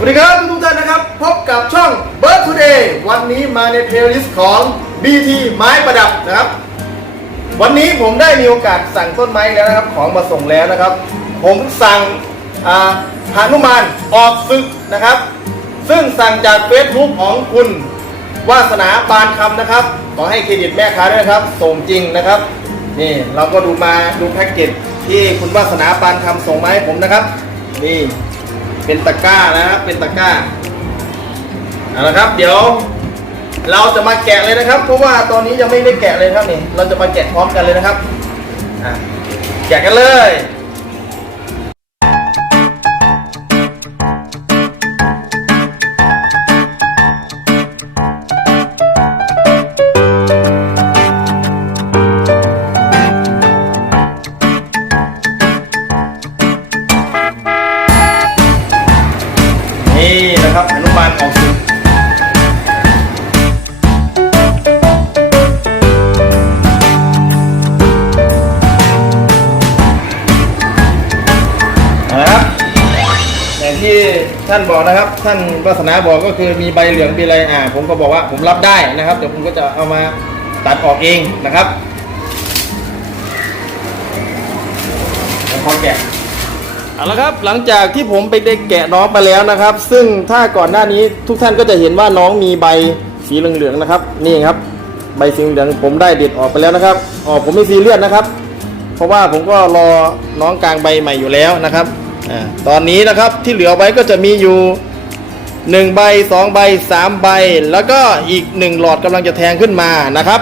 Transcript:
สวัสดีครับทุกท่านนะครับ พบกับช่อง Bird Today วันนี้มาในเพลย์ลิสต์ของ BT ไม้ประดับนะครับ วันนี้ผมได้มีโอกาสสั่งต้นไม้แล้วนะครับ ของมาส่งแล้วนะครับ ผมสั่งหานุมานออกศึกนะครับ ซึ่งสั่งจาก Facebook ของคุณวาสนาปานคำนะครับ ขอให้เครดิตแม่ค้าด้วยนะครับ ส่งจริงนะครับ นี่เราก็ดูมาดูแพ็กเกจที่คุณวาสนาปานคำส่งมาให้ผมนะครับ นี่ เป็นตะกร้านะครับเป็นตะกร้าเอาละครับ เดี๋ยว เราจะมาแกะเลยนะครับ เพราะว่าตอนนี้ยังไม่ได้แกะเลยครับนี่เราจะมาแกะพร้อมกันเลยนะครับอะแกะกันเลย บอนุบาลออกสื่อนะครับอย่างที่ท่านบอกนะครับ ท่านวาสนาบอกก็คือมีใบเหลืองมีอะไรอ่า ผมก็บอกว่าผมรับได้นะครับเดี๋ยวผมก็จะเอามาตัดออกเองนะครับแล้วพอแกะ เอาละครับหลังจากที่ผมไปได้แกะน้องไปแล้วนะครับ ซึ่งถ้าก่อนหน้านี้ทุกท่านก็จะเห็นว่าน้องมีใบสีเหลืองๆนะครับ นี่ครับ ใบสีเหลืองผมได้เด็ดออกไปแล้วนะครับอ๋อผมไม่ซีเรียสนะครับ เพราะว่าผมก็รอน้องกลางใบใหม่อยู่แล้วนะครับอาตอนนี้นะครับที่เหลือไว้ก็จะมีอยู่1ใบ2ใบ3ใบ แล้วก็อีก 1 หลอดกำลังจะแทงขึ้นมานะครับ